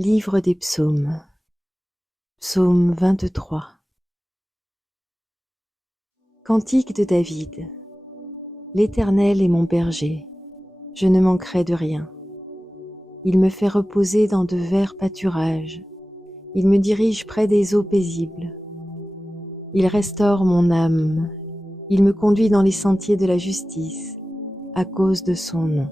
Livre des psaumes. Psaume 23. Cantique de David. L'Éternel est mon berger, je ne manquerai de rien. Il me fait reposer dans de verts pâturages, il me dirige près des eaux paisibles. Il restaure mon âme, il me conduit dans les sentiers de la justice, à cause de son nom.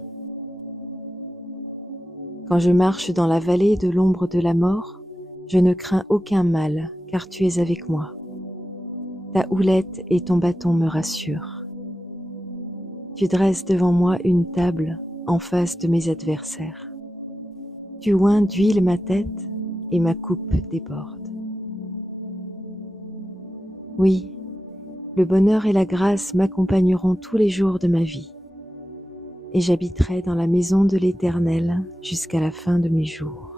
Quand je marche dans la vallée de l'ombre de la mort, je ne crains aucun mal, car tu es avec moi. Ta houlette et ton bâton me rassurent. Tu dresses devant moi une table en face de mes adversaires. Tu oins d'huile ma tête et ma coupe déborde. Oui, le bonheur et la grâce m'accompagneront tous les jours de ma vie, et j'habiterai dans la maison de l'Éternel jusqu'à la fin de mes jours.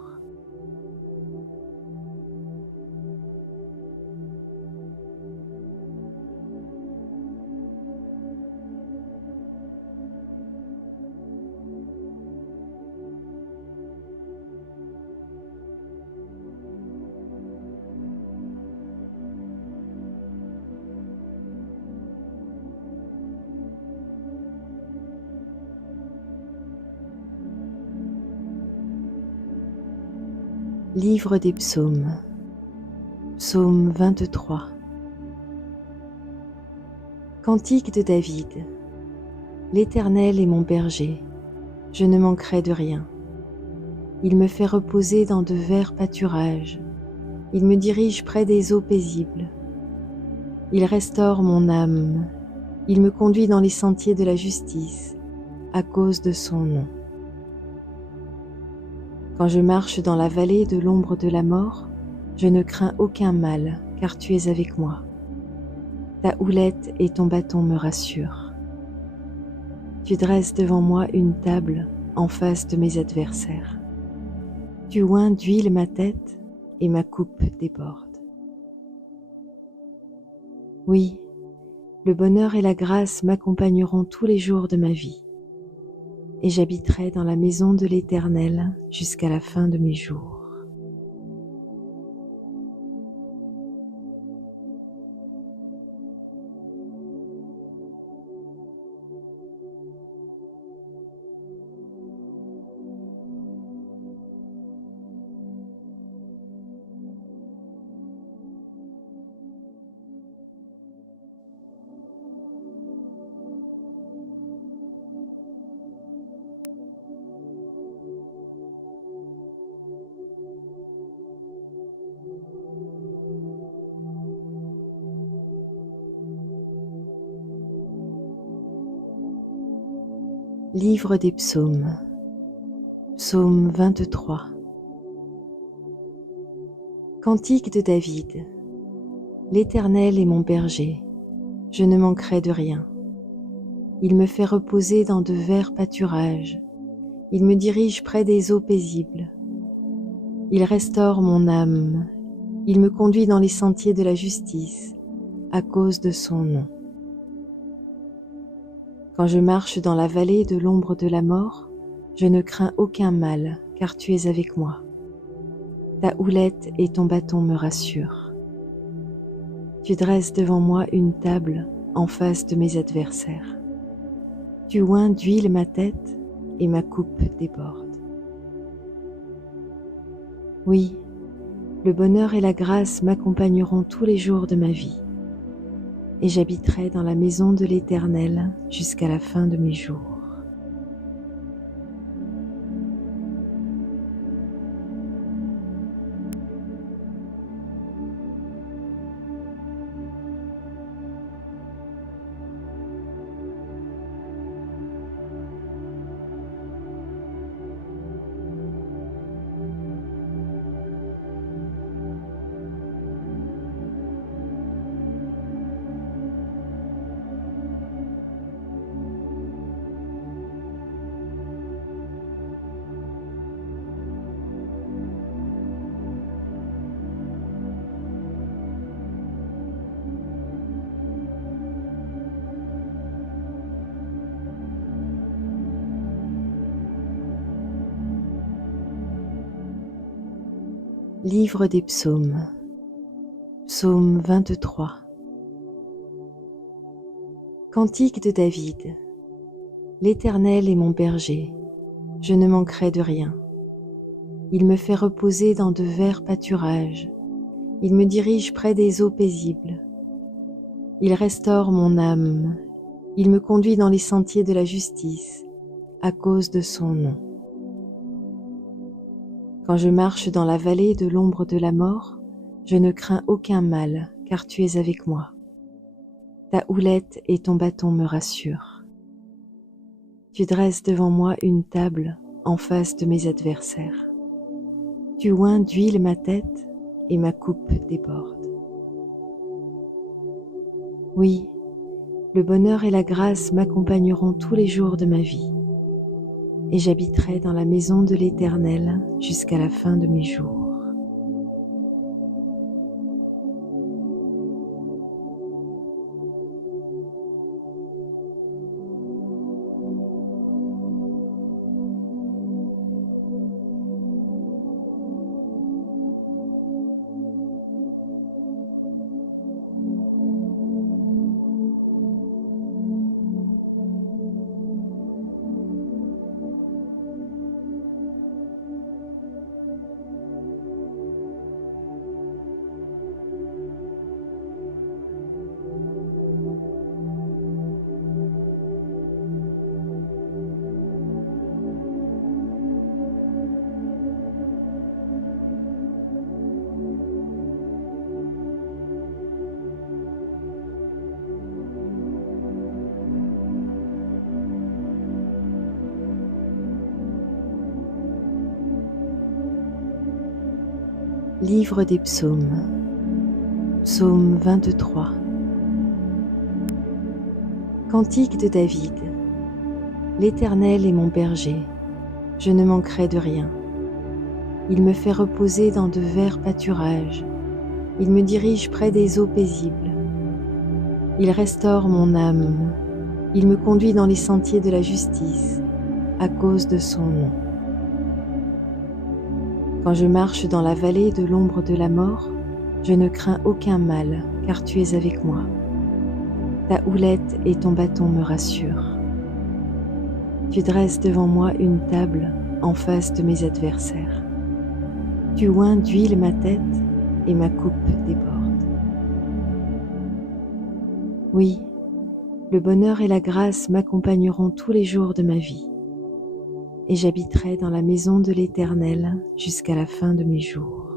Livre des psaumes. Psaume 23. Cantique de David. L'Éternel est mon berger, je ne manquerai de rien. Il me fait reposer dans de verts pâturages, il me dirige près des eaux paisibles. Il restaure mon âme, il me conduit dans les sentiers de la justice, à cause de son nom. Quand je marche dans la vallée de l'ombre de la mort, je ne crains aucun mal, car tu es avec moi. Ta houlette et ton bâton me rassurent. Tu dresses devant moi une table en face de mes adversaires. Tu oins d'huile ma tête et ma coupe déborde. Oui, le bonheur et la grâce m'accompagneront tous les jours de ma vie, et j'habiterai dans la maison de l'Éternel jusqu'à la fin de mes jours. Livre des psaumes. Psaume 23. Cantique de David. L'Éternel est mon berger, je ne manquerai de rien. Il me fait reposer dans de verts pâturages, il me dirige près des eaux paisibles. Il restaure mon âme, il me conduit dans les sentiers de la justice, à cause de son nom. Quand je marche dans la vallée de l'ombre de la mort, je ne crains aucun mal, car tu es avec moi. Ta houlette et ton bâton me rassurent. Tu dresses devant moi une table en face de mes adversaires. Tu oins d'huile ma tête et ma coupe déborde. Oui, le bonheur et la grâce m'accompagneront tous les jours de ma vie, et j'habiterai dans la maison de l'Éternel jusqu'à la fin de mes jours. Livre des psaumes, psaume 23. Cantique de David. L'Éternel est mon berger, je ne manquerai de rien. Il me fait reposer dans de verts pâturages, il me dirige près des eaux paisibles. Il restaure mon âme, il me conduit dans les sentiers de la justice, à cause de son nom. Quand je marche dans la vallée de l'ombre de la mort, je ne crains aucun mal, car tu es avec moi. Ta houlette et ton bâton me rassurent. Tu dresses devant moi une table en face de mes adversaires. Tu oins d'huile ma tête et ma coupe déborde. Oui, le bonheur et la grâce m'accompagneront tous les jours de ma vie, et j'habiterai dans la maison de l'Éternel jusqu'à la fin de mes jours. Livre des psaumes, psaume 23. Cantique de David. L'Éternel est mon berger, je ne manquerai de rien. Il me fait reposer dans de verts pâturages, il me dirige près des eaux paisibles. Il restaure mon âme, il me conduit dans les sentiers de la justice, à cause de son nom. Quand je marche dans la vallée de l'ombre de la mort, je ne crains aucun mal, car tu es avec moi. Ta houlette et ton bâton me rassurent. Tu dresses devant moi une table en face de mes adversaires. Tu oins d'huile ma tête et ma coupe déborde. Oui, le bonheur et la grâce m'accompagneront tous les jours de ma vie, et j'habiterai dans la maison de l'Éternel jusqu'à la fin de mes jours.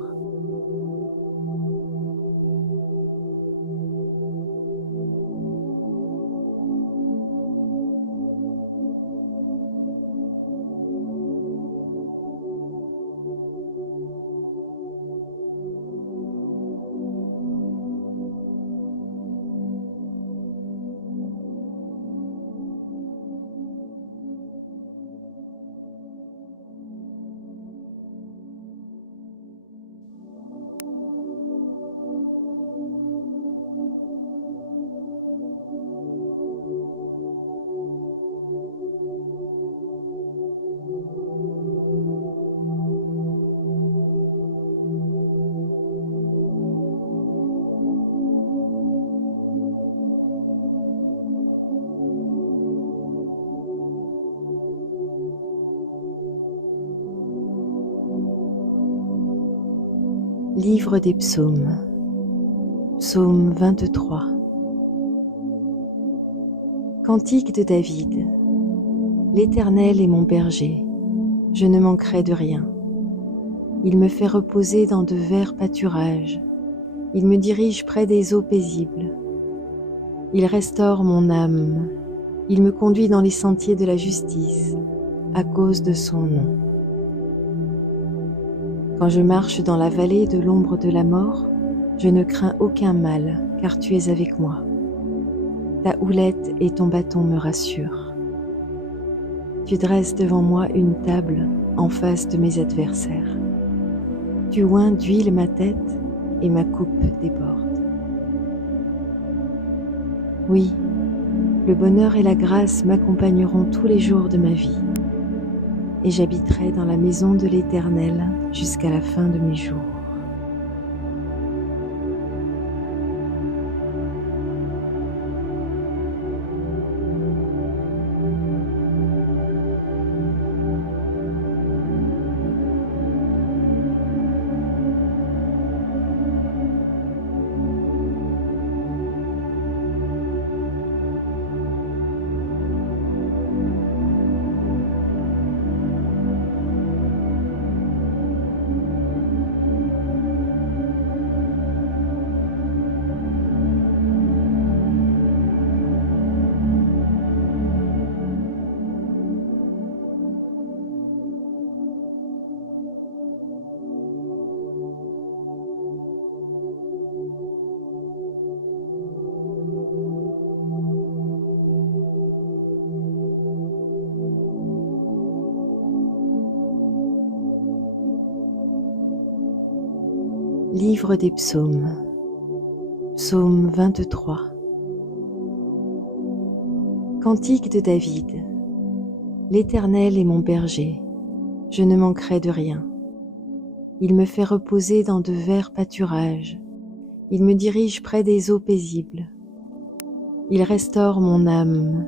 Livre des psaumes, psaume 23. Cantique de David. L'Éternel est mon berger, je ne manquerai de rien. Il me fait reposer dans de verts pâturages, il me dirige près des eaux paisibles. Il restaure mon âme, il me conduit dans les sentiers de la justice, à cause de son nom. Quand je marche dans la vallée de l'ombre de la mort, je ne crains aucun mal, car tu es avec moi. Ta houlette et ton bâton me rassurent. Tu dresses devant moi une table en face de mes adversaires. Tu oins d'huile ma tête et ma coupe déborde. Oui, le bonheur et la grâce m'accompagneront tous les jours de ma vie, et j'habiterai dans la maison de l'Éternel jusqu'à la fin de mes jours. Livre des psaumes, psaume 23. Cantique de David. L'Éternel est mon berger, je ne manquerai de rien. Il me fait reposer dans de verts pâturages, il me dirige près des eaux paisibles. Il restaure mon âme,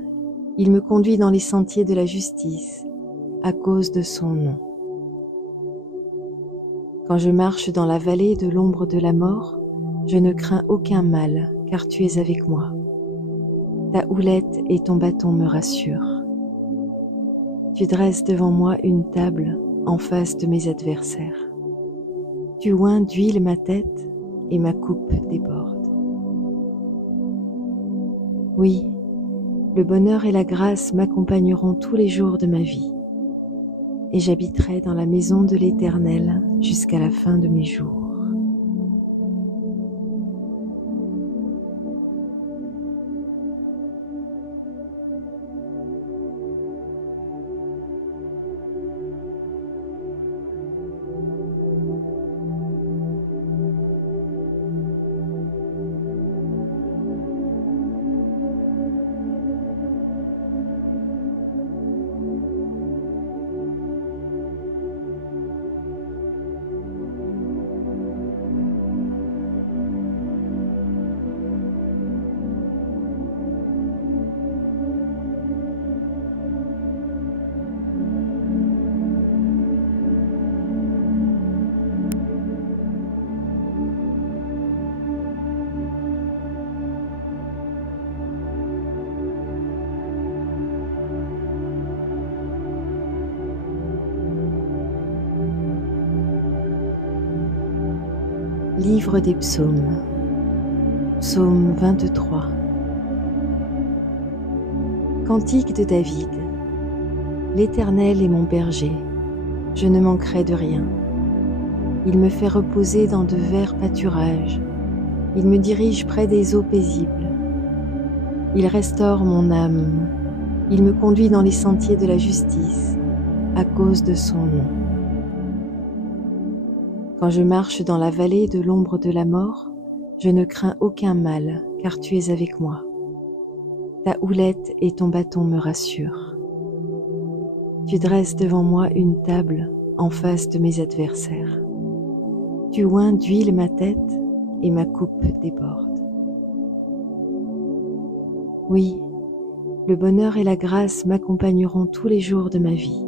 il me conduit dans les sentiers de la justice, à cause de son nom. Quand je marche dans la vallée de l'ombre de la mort, je ne crains aucun mal, car tu es avec moi. Ta houlette et ton bâton me rassurent. Tu dresses devant moi une table en face de mes adversaires. Tu oins d'huile ma tête et ma coupe déborde. Oui, le bonheur et la grâce m'accompagneront tous les jours de ma vie, et j'habiterai dans la maison de l'Éternel jusqu'à la fin de mes jours. Livre des psaumes, psaume 23. Cantique de David. L'Éternel est mon berger, je ne manquerai de rien. Il me fait reposer dans de verts pâturages, il me dirige près des eaux paisibles. Il restaure mon âme, il me conduit dans les sentiers de la justice, à cause de son nom. Quand je marche dans la vallée de l'ombre de la mort, je ne crains aucun mal, car tu es avec moi. Ta houlette et ton bâton me rassurent. Tu dresses devant moi une table en face de mes adversaires. Tu oins d'huile ma tête et ma coupe déborde. Oui, le bonheur et la grâce m'accompagneront tous les jours de ma vie,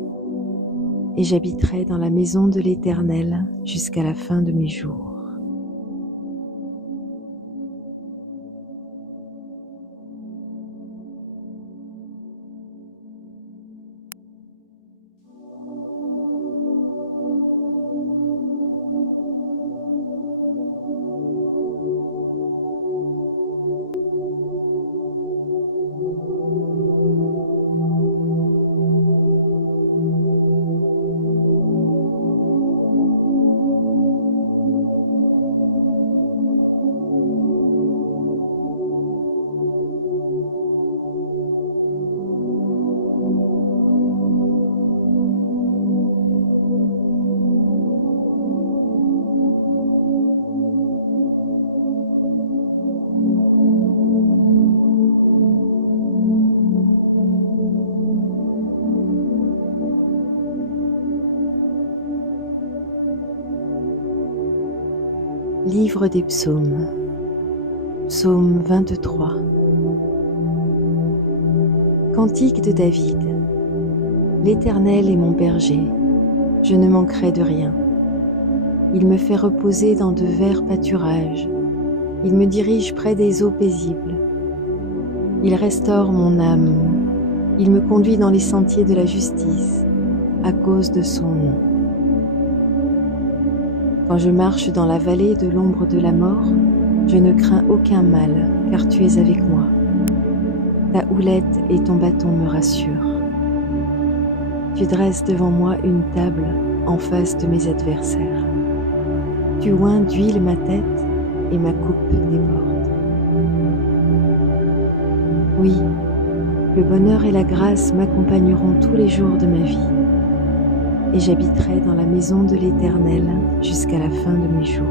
et j'habiterai dans la maison de l'Éternel jusqu'à la fin de mes jours. Livre des psaumes, psaume 23. Cantique de David. L'Éternel est mon berger, je ne manquerai de rien. Il me fait reposer dans de verts pâturages, il me dirige près des eaux paisibles. Il restaure mon âme, il me conduit dans les sentiers de la justice, à cause de son nom. Quand je marche dans la vallée de l'ombre de la mort, je ne crains aucun mal, car tu es avec moi. Ta houlette et ton bâton me rassurent. Tu dresses devant moi une table en face de mes adversaires. Tu oins d'huile ma tête et ma coupe déborde. Oui, le bonheur et la grâce m'accompagneront tous les jours de ma vie, et j'habiterai dans la maison de l'Éternel jusqu'à la fin de mes jours.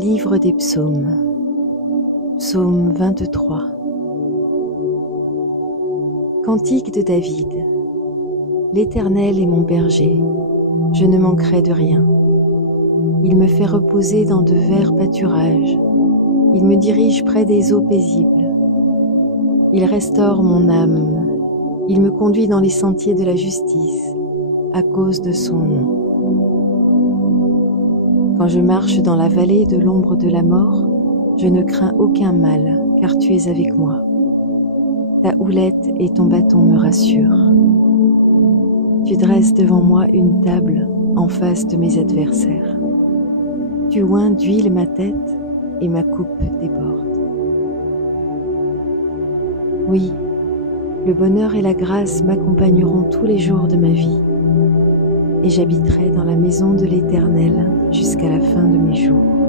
Livre des psaumes, psaume 23. Cantique de David. L'Éternel est mon berger, je ne manquerai de rien. Il me fait reposer dans de verts pâturages, il me dirige près des eaux paisibles. Il restaure mon âme, il me conduit dans les sentiers de la justice, à cause de son nom. Quand je marche dans la vallée de l'ombre de la mort, je ne crains aucun mal, car tu es avec moi. Ta houlette et ton bâton me rassurent. Tu dresses devant moi une table en face de mes adversaires. Tu oins d'huile ma tête et ma coupe déborde. Oui, le bonheur et la grâce m'accompagneront tous les jours de ma vie, et j'habiterai dans la maison de l'Éternel jusqu'à la fin de mes jours.